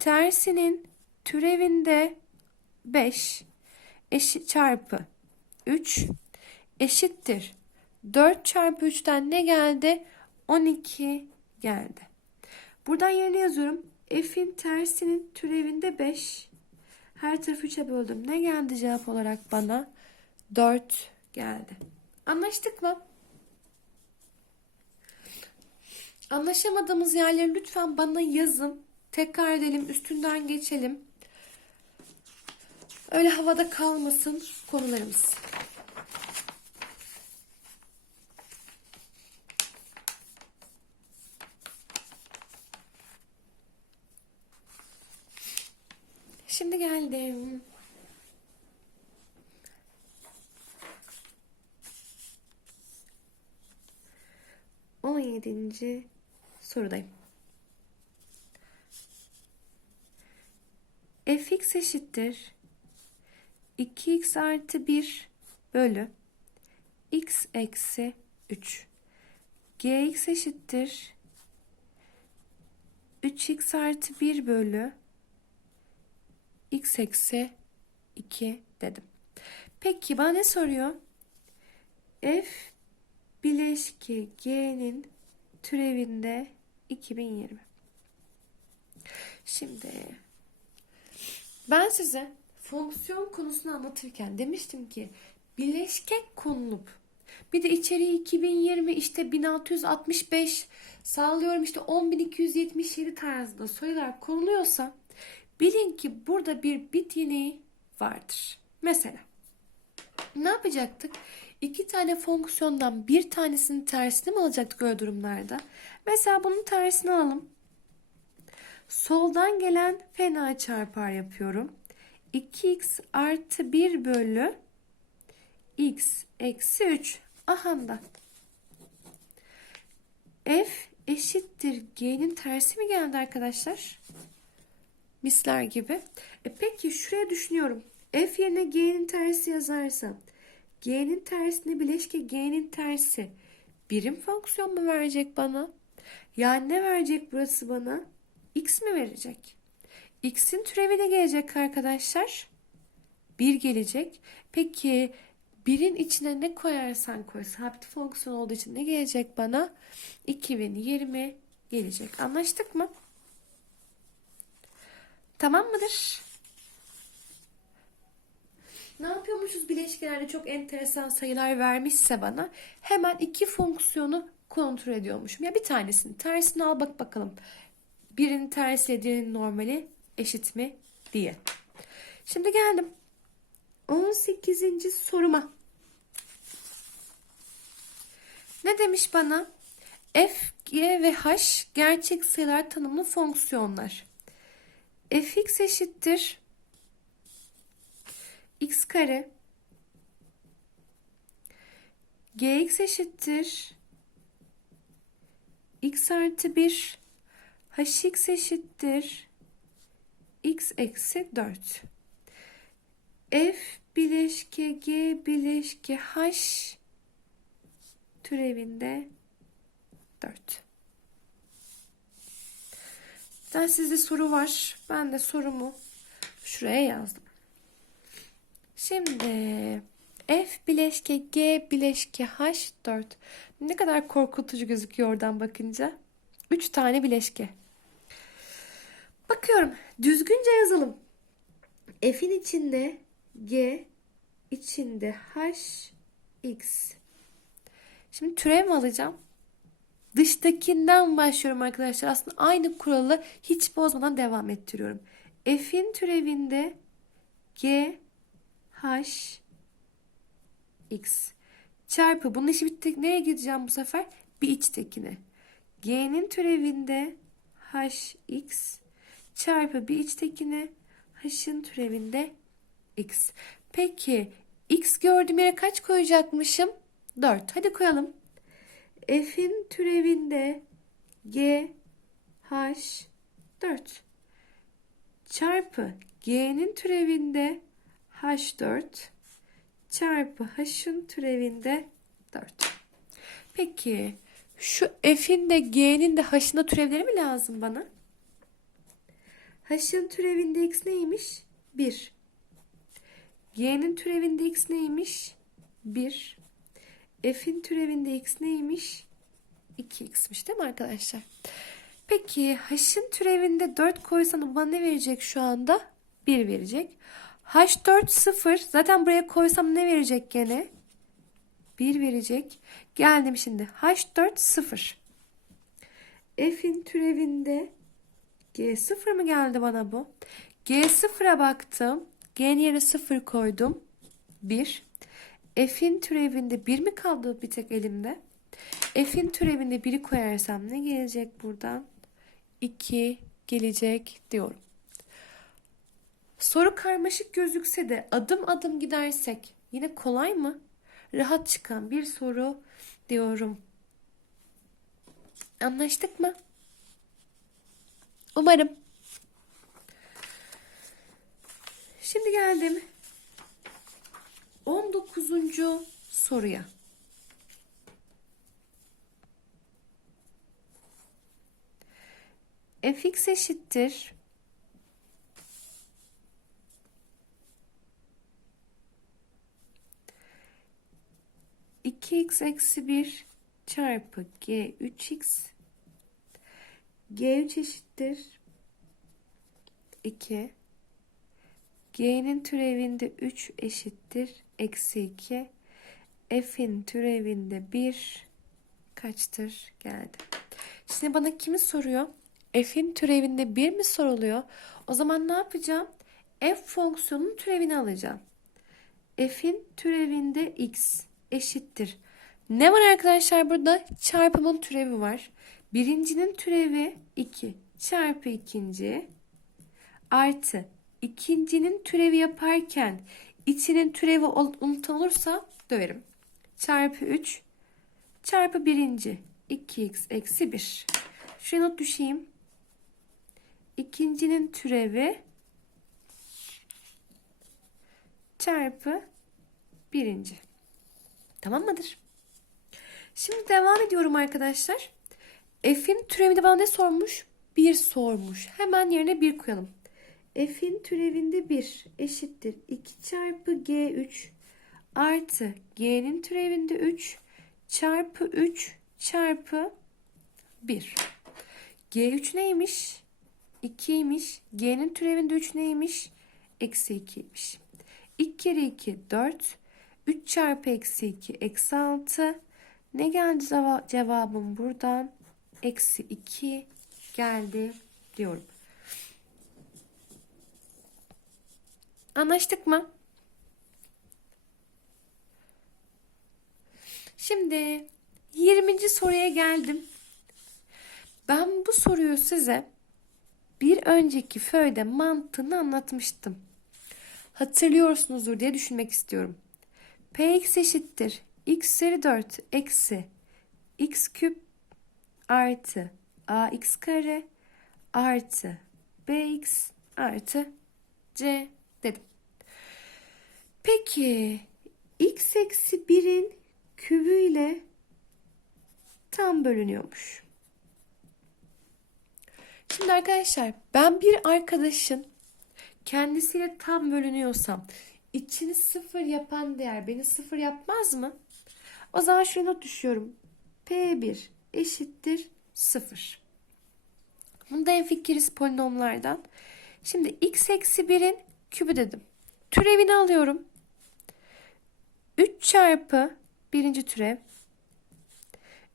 tersinin türevinde 5 eşit çarpı 3 eşittir. 4 çarpı 3'ten ne geldi? 12 geldi. Buradan yerine yazıyorum. F'in tersinin türevinde 5. Her tarafı 3'e böldüm. Ne geldi cevap olarak bana? 4 geldi. Anlaştık mı? Anlaşamadığımız yerleri lütfen bana yazın. Tekrar edelim, üstünden geçelim. Öyle havada kalmasın konularımız. Şimdi geldim. On yedinci sorudayım. Fx eşittir 2x artı 1 bölü x eksi 3. gx eşittir 3x artı 1 bölü x eksi 2 dedim. Peki bana ne soruyor? F bileşki G'nin türevinde 2020. Şimdi ben size fonksiyon konusunu anlatırken demiştim ki bileşke konulup bir de içeriği 2020 işte 1665 sağlıyorum işte 10277 tarzında sayılar konuluyorsa bilin ki burada bir bit yeniği vardır. Mesela ne yapacaktık? İki tane fonksiyondan bir tanesinin tersini mi alacaktık öyle durumlarda? Mesela bunun tersini alalım. Soldan gelen fena çarpar yapıyorum. 2x artı 1 bölü x eksi 3. Aha da. F eşittir g'nin tersi mi geldi arkadaşlar? Misler gibi. E peki şuraya düşünüyorum. F yerine g'nin tersi yazarsam g'nin tersini bileşke g'nin tersi birim fonksiyon mu verecek bana? Yani ne verecek burası bana? X mi verecek? X'in türevi ne gelecek arkadaşlar? 1 gelecek. Peki birin içine ne koyarsan koy sabit fonksiyon olduğu için ne gelecek bana? 2020 gelecek. Anlaştık mı? Tamam mıdır? Ne yapıyormuşuz bileşkelerde çok enteresan sayılar vermişse bana hemen iki fonksiyonu kontrol ediyormuşum. Ya bir tanesini tersini al bak bakalım. Birinin tersi diğerinin normali eşit mi diye. Şimdi geldim. 18. soruma. Ne demiş bana? F, G ve H gerçek sayılar tanımlı fonksiyonlar. fx eşittir x kare gx eşittir x artı 1 hx eşittir x eksi 4 f bileşke g bileşke h türevinde 4 ben sizde soru var ben de sorumu şuraya yazdım Şimdi F bileşke G bileşke H 4. Ne kadar korkutucu gözüküyor oradan bakınca. 3 tane bileşke. Bakıyorum. Düzgünce yazalım. F'in içinde G, içinde H, X. Şimdi türev mi alacağım? Dıştakinden başlıyorum arkadaşlar. Aslında aynı kuralı hiç bozmadan devam ettiriyorum. F'in türevinde G, h x çarpı bunun işi bittik. Nereye gideceğim bu sefer? Bir içtekine. G'nin türevinde hx çarpı bir içtekine h'ın türevinde x. Peki x gördüğüm yere kaç koyacakmışım? 4. Hadi koyalım. F'in türevinde g h 4 çarpı g'nin türevinde h4 çarpı h'ın türevinde 4. Peki şu f'in de g'nin de h'ına türevleri mi lazım bana? H'ın türevinde x neymiş? 1. G'nin türevinde x neymiş? 1. F'in türevinde x neymiş? 2x'miş değil mi arkadaşlar? Peki H'ın türevinde 4 koysam bana ne verecek şu anda? 1 verecek. H4 0. Zaten buraya koysam ne verecek gene? 1 verecek. Geldim şimdi. H4 0. F'in türevinde G0 mı geldi bana bu? G0'a baktım. G'nin yerine 0 koydum. 1. F'in türevinde 1 mi kaldı bir tek elimde? F'in türevinde 1'i koyarsam ne gelecek buradan? 2 gelecek diyorum. Soru karmaşık gözükse de adım adım gidersek yine kolay mı? Rahat çıkan bir soru diyorum. Anlaştık mı? Umarım. Şimdi geldim 19. soruya. fx eşittir 2x eksi 1 çarpı g 3x g3 eşittir 2 g'nin türevinde 3 eşittir eksi 2 f'in türevinde 1 kaçtır geldi. Şimdi bana kimi soruyor? F'in türevinde 1 mi soruluyor? O zaman ne yapacağım? F fonksiyonunun türevini alacağım. F'in türevinde x eşittir. Ne var arkadaşlar burada? Çarpımın türevi var. Birincinin türevi 2 çarpı ikinci artı ikincinin türevi yaparken içinin türevi unutulursa döverim. Çarpı 3 çarpı birinci 2x eksi 1. Şuraya not düşeyim. İkincinin türevi çarpı birinci. Tamam mıdır? Şimdi devam ediyorum arkadaşlar. F'in türevinde bana ne sormuş? 1 sormuş. Hemen yerine 1 koyalım. F'in türevinde 1 eşittir. 2 çarpı G3 artı G'nin türevinde 3 çarpı 3 çarpı 1. G3 neymiş? 2'ymiş. G'nin türevinde 3 neymiş? Eksi 2'ymiş. 2 kere 2 4. 3 çarpı eksi 2 eksi 6. Ne geldi cevabım buradan? Eksi 2 geldi diyorum. Anlaştık mı? Şimdi 20. soruya geldim. Ben bu soruyu size bir önceki föyde mantığını anlatmıştım. Hatırlıyorsunuzdur diye düşünmek istiyorum. Px eşittir x üzeri 4 eksi x küp artı ax kare artı bx artı c dedim. Peki x eksi 1'in kübü ile tam bölünüyormuş. Şimdi arkadaşlar ben bir arkadaşın kendisiyle tam bölünüyorsam içini sıfır yapan değer beni sıfır yapmaz mı? O zaman şunu düşüyorum. P1 eşittir sıfır. Bunda en fikiriz polinomlardan. Şimdi x eksi 1'in kübü dedim. Türevini alıyorum. 3 çarpı birinci türev.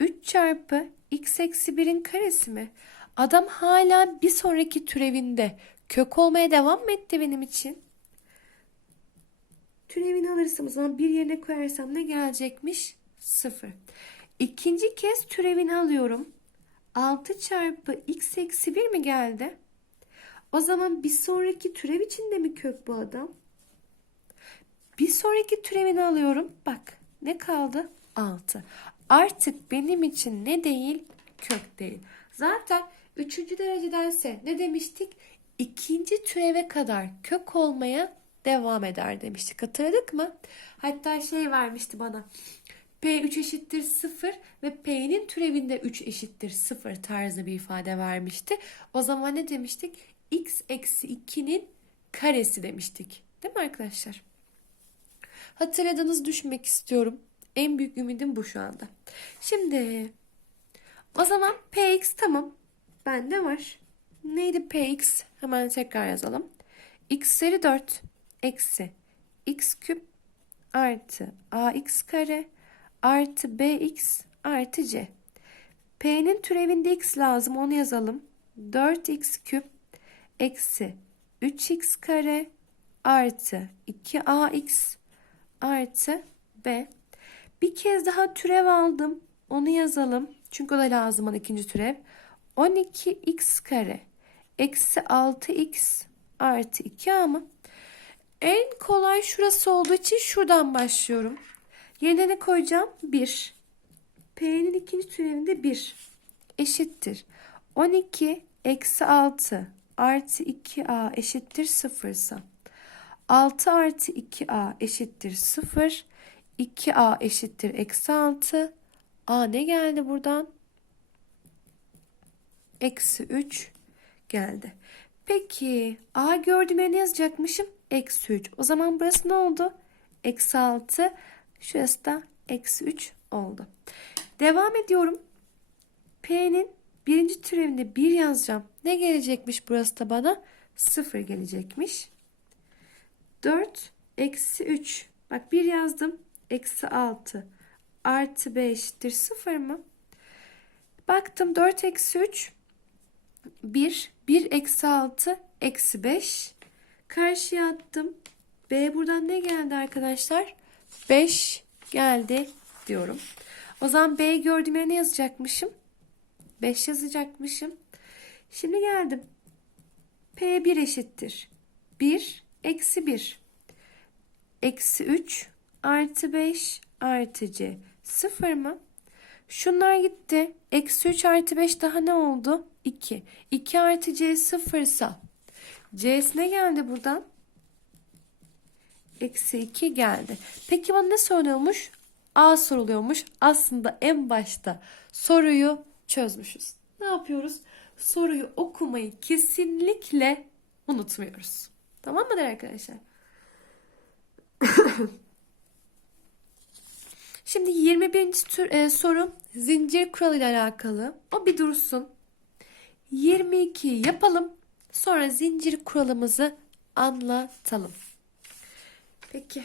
3 çarpı x eksi 1'in karesi mi? Adam hala bir sonraki türevinde kök olmaya devam mı etti benim için? Türevini alırsam o zaman bir yerine koyarsam ne gelecekmiş? 0. İkinci kez türevini alıyorum. 6 çarpı x eksi 1 mi geldi? O zaman bir sonraki türev içinde mi kök bu adam? Bir sonraki türevini alıyorum. Bak ne kaldı? 6. Artık benim için ne değil? Kök değil. Zaten üçüncü derecedense ne demiştik? İkinci türeve kadar kök olmaya devam eder demiştik. Hatırladık mı? Hatta şey vermişti bana. P3 eşittir 0 ve P'nin türevinde 3 eşittir 0 tarzı bir ifade vermişti. O zaman ne demiştik? x eksi 2'nin karesi demiştik. Değil mi arkadaşlar? Hatırladığınız düşmek istiyorum. En büyük ümidim bu şu anda. Şimdi o zaman px tamam. Bende var. Neydi px? Hemen tekrar yazalım. x üzeri 4 eksi x küp artı ax kare artı bx artı c. P'nin türevinde x lazım onu yazalım. 4x küp eksi 3x kare artı 2ax artı b. Bir kez daha türev aldım. Onu yazalım. Çünkü o da lazım bana ikinci türev. 12x kare eksi 6x artı 2a mı? En kolay şurası olduğu için şuradan başlıyorum. Yerine ne koyacağım? 1. P'nin ikinci türevinde 1 eşittir. 12 eksi 6 artı 2a eşittir 0 ise 6 artı 2a eşittir 0. 2a eşittir eksi 6. a ne geldi buradan? Eksi 3 geldi. Peki a gördüğüm yere ne yazacakmışım? Eksi 3. O zaman burası ne oldu? Eksi 6. Şurası da eksi 3 oldu. Devam ediyorum. P'nin birinci türevinde 1 yazacağım. Ne gelecekmiş burası da bana? 0 gelecekmiş. 4 eksi 3. Bak 1 yazdım. Eksi 6 artı 5 eşittir 0 mı? Baktım 4 eksi 3 1 1 eksi 6 eksi 5 karşıya attım. B buradan ne geldi arkadaşlar? 5 geldi diyorum. O zaman B gördüğüm ne yazacakmışım? 5 yazacakmışım. Şimdi geldim. P1 eşittir. 1 eksi 1. Eksi 3 artı 5 artı C. 0 mı? Şunlar gitti. Eksi 3 artı 5 daha ne oldu? 2. 2 artı C 0 ise C'si ne geldi buradan? Eksi 2 geldi. Peki bana ne soruyormuş? A soruluyormuş. Aslında en başta soruyu çözmüşüz. Ne yapıyoruz? Soruyu okumayı kesinlikle unutmuyoruz. Tamam mıdır arkadaşlar? Şimdi 21. Tür, e, soru zincir kuralı ile alakalı. O bir dursun. 22 yapalım. Sonra zincir kuralımızı anlatalım. Peki.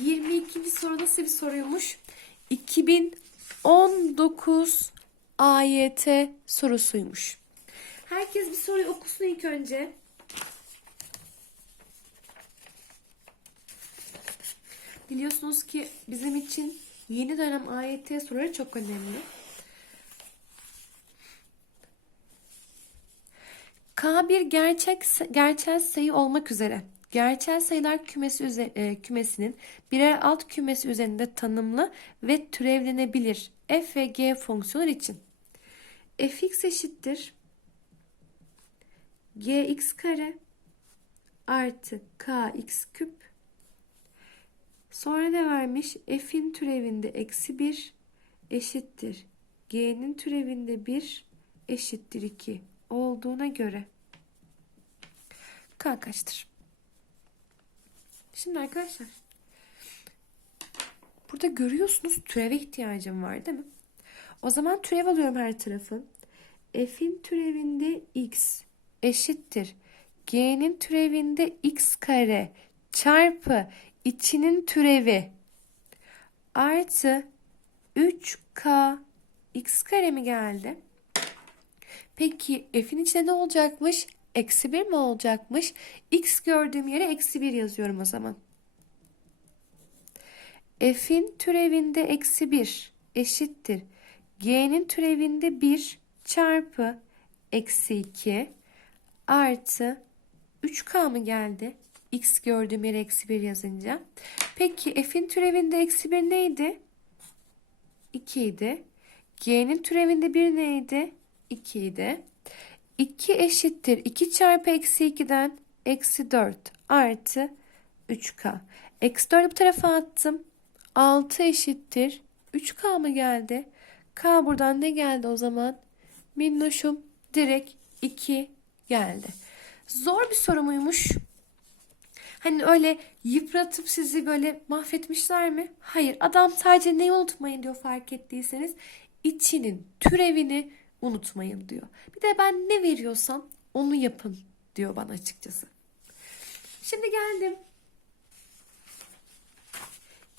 22. soru nasıl bir soruymuş? 2019 AYT sorusuymuş. Herkes bir soruyu okusun ilk önce. Biliyorsunuz ki bizim için yeni dönem AYT soruları çok önemli. K bir gerçek gerçel sayı olmak üzere. Gerçel sayılar kümesi üze, e, kümesinin birer alt kümesi üzerinde tanımlı ve türevlenebilir f ve g fonksiyonlar için. Fx eşittir gx kare artı kx küp. Sonra ne vermiş f'in türevinde eksi 1 eşittir. G'nin türevinde 1 eşittir 2 olduğuna göre k kaçtır? Şimdi arkadaşlar burada görüyorsunuz türeve ihtiyacım var değil mi? O zaman türev alıyorum her tarafı. F'in türevinde x eşittir. G'nin türevinde x kare çarpı içinin türevi artı 3k x kare mi geldi? Peki f'in içinde ne olacakmış? Eksi 1 mi olacakmış? X gördüğüm yere eksi 1 yazıyorum o zaman. F'in türevinde eksi 1 eşittir. G'nin türevinde 1 çarpı eksi 2 artı 3K mı geldi? X gördüğüm yere eksi 1 yazınca. Peki F'in türevinde eksi 1 neydi? 2 idi. G'nin türevinde 1 neydi? 2 idi. 2 eşittir. 2 çarpı eksi 2'den eksi 4 artı 3K. Eksi 4'ü bu tarafa attım. 6 eşittir. 3K mı geldi? K buradan ne geldi o zaman? Minnoşum direkt 2 geldi. Zor bir soru muymuş? Hani öyle yıpratıp sizi böyle mahvetmişler mi? Hayır. Adam sadece neyi unutmayın diyor fark ettiyseniz. içinin türevini unutmayın diyor. Bir de ben ne veriyorsam onu yapın diyor bana açıkçası. Şimdi geldim.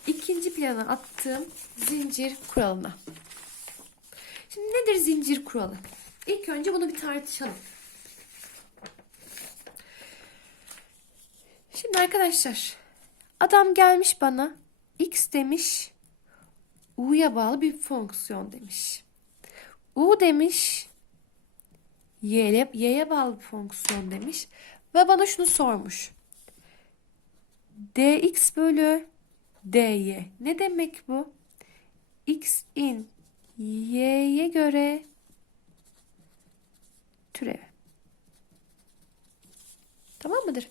İkinci plana attığım zincir kuralına. Şimdi nedir zincir kuralı? İlk önce bunu bir tartışalım. Şimdi arkadaşlar adam gelmiş bana x demiş u'ya bağlı bir fonksiyon demiş. U demiş y'ye, y'ye bağlı fonksiyon demiş ve bana şunu sormuş. dx bölü dy ne demek bu? x in y'ye göre türev. Tamam mıdır?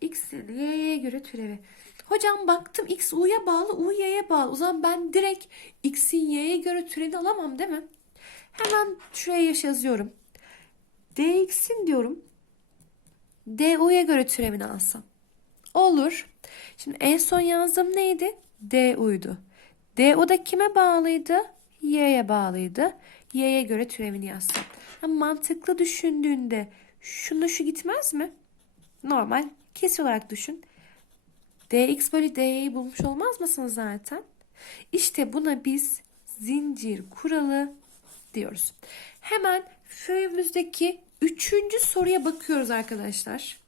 X'in y'ye göre türevi. Hocam baktım x u'ya bağlı, u y'ye bağlı. O zaman ben direkt x'in y'ye göre türevini alamam değil mi? Hemen şuraya yazıyorum. dx'in diyorum. du'ya göre türevini alsam. Olur. Şimdi en son yazdığım neydi? du'ydu. du da kime bağlıydı? y'ye bağlıydı. y'ye göre türevini yazsam. Yani mantıklı düşündüğünde şunu şu gitmez mi? Normal kesir olarak düşün. dx bölü dy'yi bulmuş olmaz mısınız zaten? İşte buna biz zincir kuralı diyoruz. Hemen föyümüzdeki üçüncü soruya bakıyoruz arkadaşlar.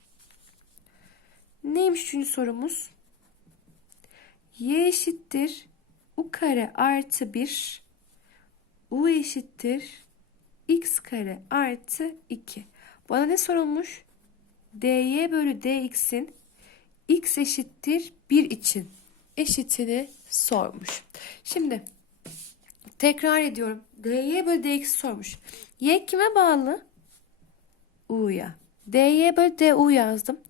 Neymiş üçüncü sorumuz? y eşittir u kare artı 1 u eşittir x kare artı 2. Bana ne sorulmuş? dy bölü dx'in x eşittir 1 için eşitini sormuş. Şimdi tekrar ediyorum. dy bölü dx sormuş. y kime bağlı? u'ya. dy bölü du yazdım.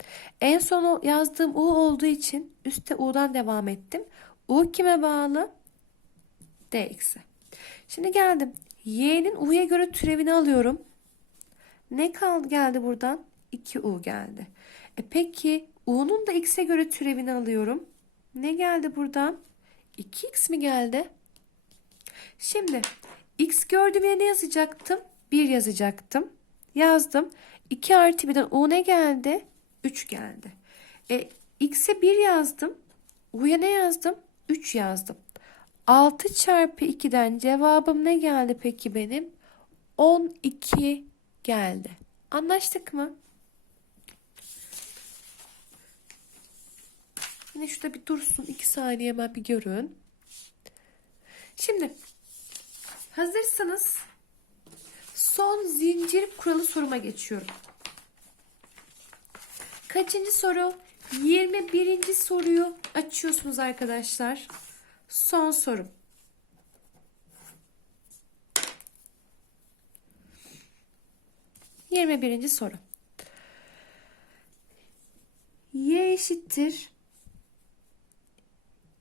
En son yazdığım u olduğu için üstte u'dan devam ettim. u kime bağlı? dx'e. Şimdi geldim. y'nin u'ya göre türevini alıyorum. Ne kaldı geldi buradan? 2u geldi. E peki u'nun da x'e göre türevini alıyorum. Ne geldi buradan? 2x mi geldi? Şimdi x gördüğüm yere ne yazacaktım? 1 yazacaktım. Yazdım. 2 artı 1'den u ne geldi? 3 geldi. E, x'e 1 yazdım. U'ya ne yazdım? 3 yazdım. 6 çarpı 2'den cevabım ne geldi peki benim? 12 geldi. Anlaştık mı? Yine şurada bir dursun. 2 saniye hemen bir görün. Şimdi hazırsanız son zincir kuralı soruma geçiyorum. Kaçıncı soru? 21. soruyu açıyorsunuz arkadaşlar. Son sorum. Yirmi birinci soru. Y eşittir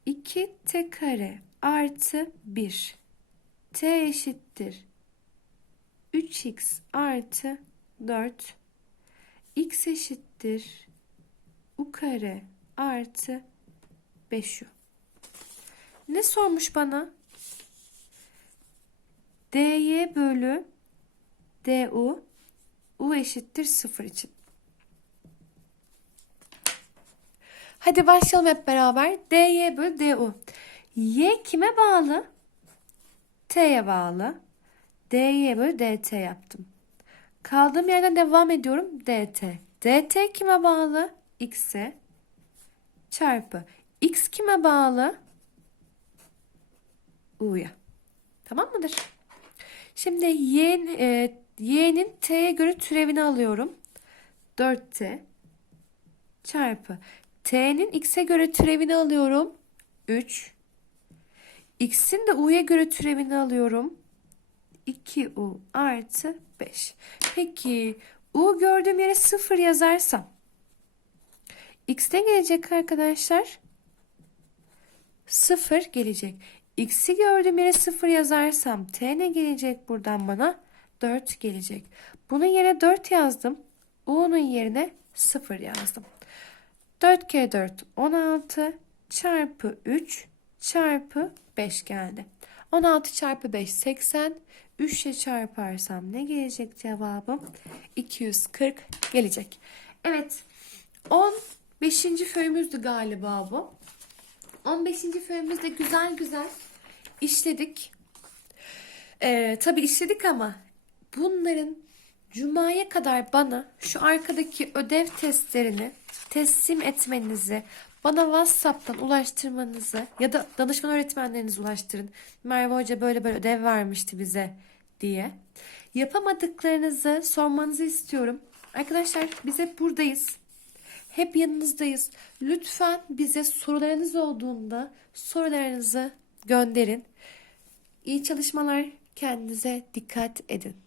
2 t kare artı 1. t eşittir 3x artı 4. x eşittir u kare artı 5u. Ne sormuş bana? dy bölü du u eşittir 0 için. Hadi başlayalım hep beraber. dy bölü du. y kime bağlı? T'ye bağlı. dy bölü dt yaptım. Kaldığım yerden devam ediyorum. dt. dt kime bağlı? x'e çarpı. x kime bağlı? u'ya. Tamam mıdır? Şimdi y'nin e, y'nin t'ye göre türevini alıyorum. 4t çarpı t'nin x'e göre türevini alıyorum. 3 x'in de u'ya göre türevini alıyorum. 2u artı 5. Peki u gördüğüm yere 0 yazarsam x'ten gelecek arkadaşlar? 0 gelecek. X'i gördüğüm yere 0 yazarsam t ne gelecek buradan bana? 4 gelecek. Bunun yerine 4 yazdım. U'nun yerine 0 yazdım. 4 kere 4 16 çarpı 3 çarpı 5 geldi. 16 çarpı 5 80. 3 ile çarparsam ne gelecek cevabım? 240 gelecek. Evet 15. föyümüzdü galiba bu. 15. föyümüzde güzel güzel işledik. Ee, tabii işledik ama bunların Cuma'ya kadar bana şu arkadaki ödev testlerini teslim etmenizi, bana WhatsApp'tan ulaştırmanızı ya da danışman öğretmenlerinize ulaştırın. Merve Hoca böyle böyle ödev vermişti bize diye. Yapamadıklarınızı sormanızı istiyorum. Arkadaşlar biz hep buradayız. Hep yanınızdayız. Lütfen bize sorularınız olduğunda sorularınızı gönderin. İyi çalışmalar. Kendinize dikkat edin.